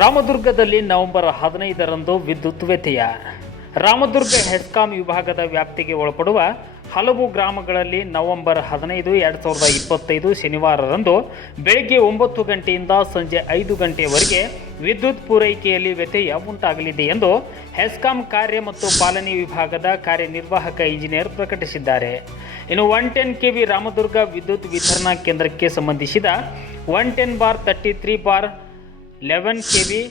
ರಾಮದುರ್ಗದಲ್ಲಿ November 15ರಂದು ವಿದ್ಯುತ್ ವ್ಯತ್ಯಯ. ರಾಮದುರ್ಗ ಹೆಸ್ಕಾಂ ವಿಭಾಗದ ವ್ಯಾಪ್ತಿಗೆ ಒಳಪಡುವ ಹಲವು ಗ್ರಾಮಗಳಲ್ಲಿ ನವೆಂಬರ್ 15, 2025 ಶನಿವಾರರಂದು ಬೆಳಗ್ಗೆ 9 ಗಂಟೆಯಿಂದ ಸಂಜೆ 5 ಗಂಟೆಯವರೆಗೆ ವಿದ್ಯುತ್ ಪೂರೈಕೆಯಲ್ಲಿ ವ್ಯತ್ಯಯ ಉಂಟಾಗಲಿದೆ ಎಂದು ಹೆಸ್ಕಾಂ ಕಾರ್ಯ ಮತ್ತು ಪಾಲನೆ ವಿಭಾಗದ ಕಾರ್ಯನಿರ್ವಾಹಕ ಇಂಜಿನಿಯರ್ ಪ್ರಕಟಿಸಿದ್ದಾರೆ. ಇನ್ನು 110 ಕೆವಿ ರಾಮದುರ್ಗ ವಿದ್ಯುತ್ ವಿತರಣಾ ಕೇಂದ್ರಕ್ಕೆ ಸಂಬಂಧಿಸಿದ 110/33/11 ಕೆವಿ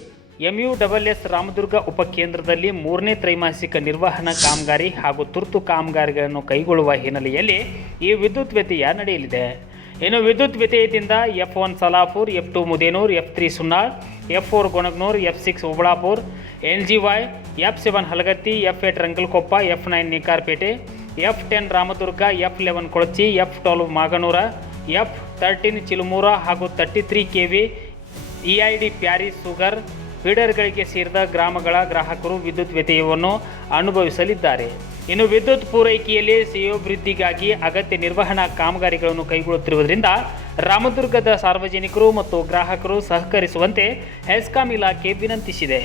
MUSS ರಾಮದುರ್ಗ ಉಪಕೇಂದ್ರದಲ್ಲಿ 3ನೇ ತ್ರೈಮಾಸಿಕ ನಿರ್ವಹಣಾ ಕಾಮಗಾರಿ ಹಾಗೂ ತುರ್ತು ಕಾಮಗಾರಿಗಳನ್ನು ಕೈಗೊಳ್ಳುವ ಹಿನ್ನೆಲೆಯಲ್ಲಿ ಈ ವಿದ್ಯುತ್ ವ್ಯತ್ಯಯ ನಡೆಯಲಿದೆ. ಇನ್ನು ವಿದ್ಯುತ್ ವ್ಯತ್ಯಯದಿಂದ F1 ಸಲಾಪುರ್, F2 ಮುದೇನೂರ್, F3 ಸುನ್ನಾಳ್, F4 ಗೊಣಗನೂರ್, F6 ಓಬಳಾಪುರ್, NGY, F7 Halagatti, F8 ರಂಗಲಕೊಪ್ಪ, F9 ನೇಕಾರಪೇಟೆ, F10 Ramdurg, F11 Kolachi, F12 ಮಾಗನೂರ, F13 ಚಿಲುಮೂರ ಹಾಗೂ 33 ಕೆವಿ EID ಪ್ಯಾರಿಸ್ ಸುಗರ್ ಫೀಡರ್ಗಳಿಗೆ ಸೇರಿದ ಗ್ರಾಮಗಳ ಗ್ರಾಹಕರು ವಿದ್ಯುತ್ ವ್ಯತ್ಯಯವನ್ನು ಅನುಭವಿಸಲಿದ್ದಾರೆ. ಇನ್ನು ವಿದ್ಯುತ್ ಪೂರೈಕೆಯಲ್ಲಿ ಶ್ರೇಯೋಭಿವೃದ್ಧಿಗಾಗಿ ಅಗತ್ಯ ನಿರ್ವಹಣಾ ಕಾಮಗಾರಿಗಳನ್ನು ಕೈಗೊಳ್ಳುತ್ತಿರುವುದರಿಂದ ರಾಮದುರ್ಗದ ಸಾರ್ವಜನಿಕರು ಮತ್ತು ಗ್ರಾಹಕರು ಸಹಕರಿಸುವಂತೆ ಹೆಸ್ಕಾಂ ಇಲಾಖೆ ವಿನಂತಿಸಿದೆ.